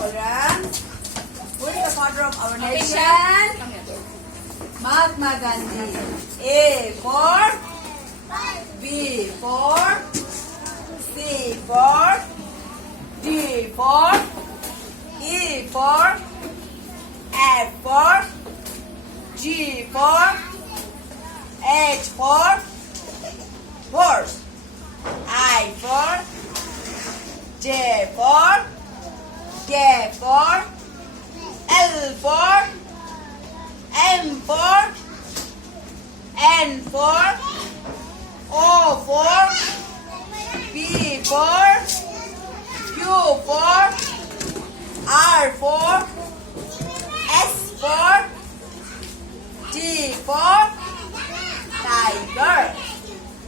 Alright. Who is the father of our nation? Mahatma Gandhi. A for B for C for D for E for F for G for H for horse. I for J for K for L for M for N for O for P for Q for R for S for T for tiger.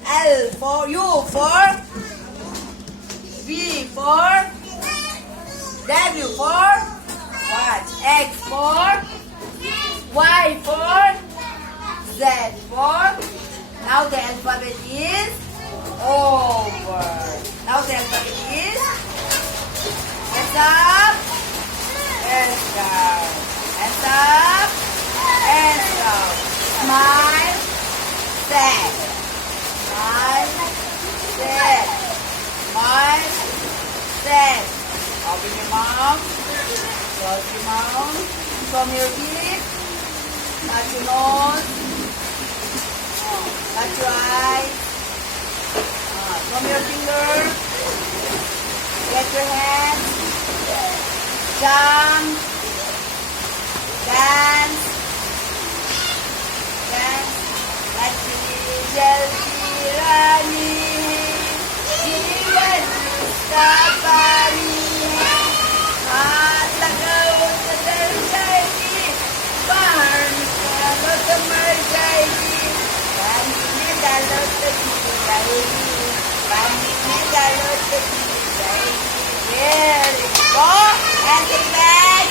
L for U for V for W for what? X for Y for Z for. Now the alphabet is over. Now the alphabet is hands up, hands down, hands up, hands down. Smile, sad, smile, sad, smile, sad. Open your mouth, close your mouth, from your teeth, touch your nose, touch your eyes, from your fingers, get your hands, jump, dance, dance, like Jaldi जीवन का पानी है हाथ लगाओ तो डर जाएगी बाहर निकालो तो मर जाएगी पानी में डालो तो जीव जाएगी पानी में डालो तो जीव जाएगी Very good and the back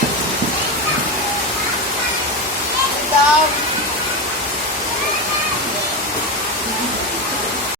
without